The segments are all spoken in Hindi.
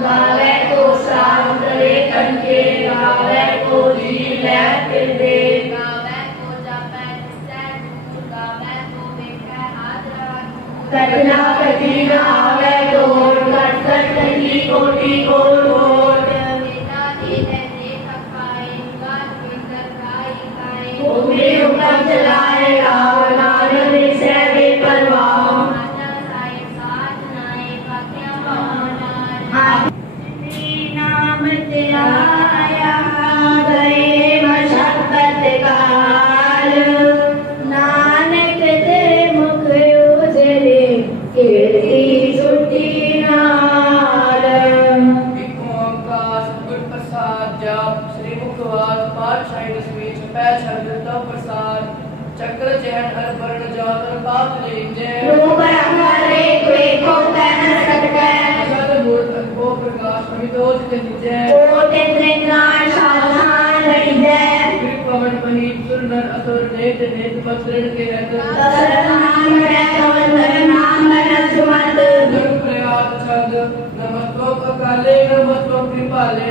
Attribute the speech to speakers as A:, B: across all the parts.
A: गावे को सांतरे कंके गावे को लीले पिंदे
B: गावे को जापे जिससे दूर गावे को देखे हाथ रवा
A: कटना कटीना आवे तोड़ कट कट कटी कोटी को रोड
B: नेता जी ने देखा पाए गात बिंदर गाई गाई
A: ओमे उपम चलाए रा
C: जप श्री मुखवाद पाठशाही स्पीच पैच हरदता प्रसाद चक्र चहन हर वर्ण जात हर पाप ले जय।
B: रूप अमर एक वेको तन सकते।
C: सद मूर्त को प्रकाश अमितोज ते जय।
B: कोटे त्रिनार शाधान रहि जय।
C: कृपवन महीप सुर नर असुर नेत नेत वस्त्रण के रत
B: सर नाम रे कवंतर नाम रे सुमत।
C: दुर्प्रयात छद नमस्तोक अकाले नमस्तोक कृपाले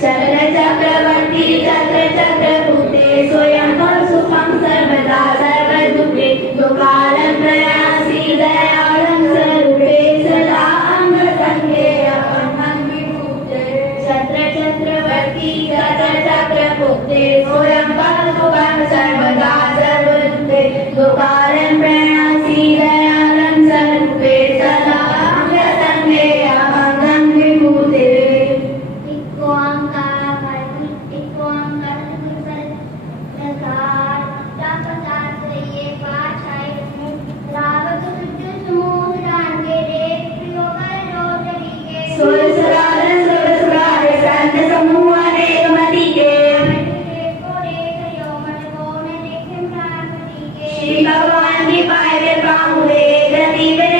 B: 7
A: श्री भगवान दिवाय राम वेद दिव्य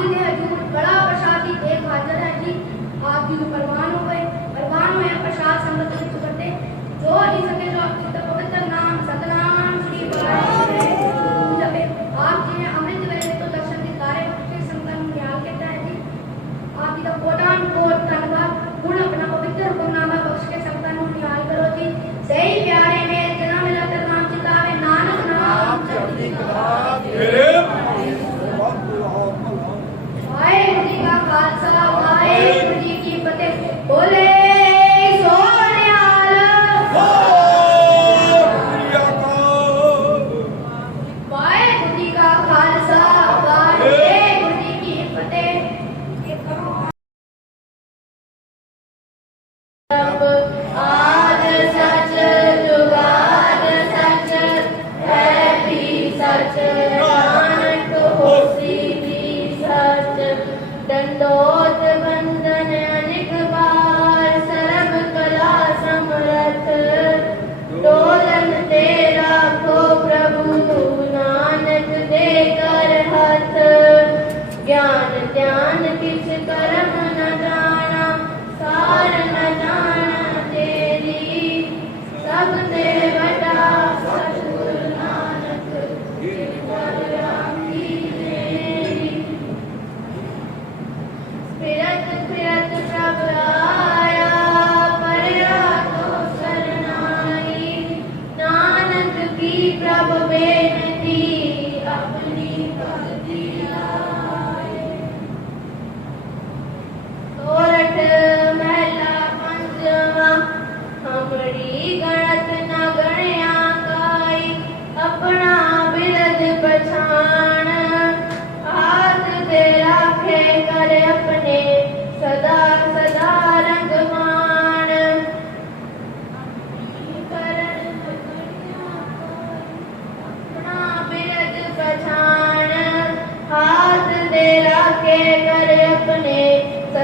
D: Hallelujah.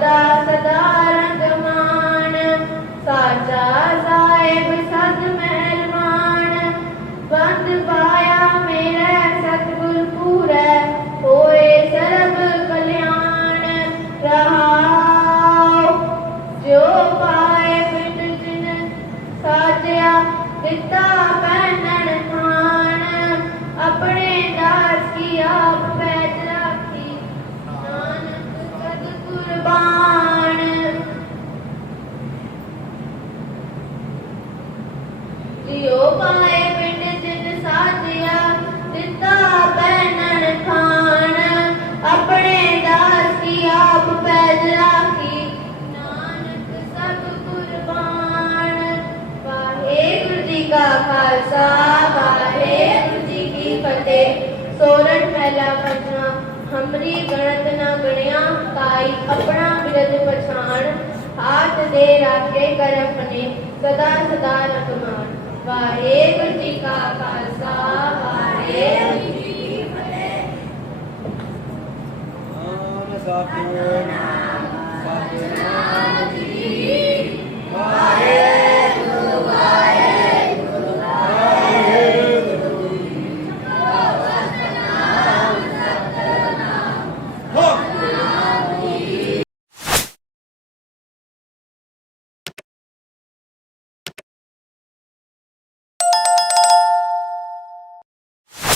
E: 된다. ਖਾਲਸਾ ਵਾਹਿਗੁਰੂ ਜੀ ਕੀ ਫਤਿਹ। ਸੋਰਠ ਮਹਿਲਾ ਭਜਨਾ ਹਮਰੀ ਗਣਤ ਨਾ ਗਣਿਆ ਕਾਈ ਆਪਣਾ ਬਿਰਦ ਪਛਾਣ। ਹਾਥ ਦੇ ਰਾਖੇ ਕਰ ਆਪਣੇ ਸਦਾ ਸਦਾ ਰਖਮਾਨ। ਵਾਹਿਗੁਰੂ ਜੀ ਕਾ ਖਾਲਸਾ ਵਾਹਿਗੁਰੂ ਜੀ ਕੀ ਫਤਿਹ।
F: ਨਾਮ
E: ਸਤਿਗੁਰ ਸਤਿਨਾਮ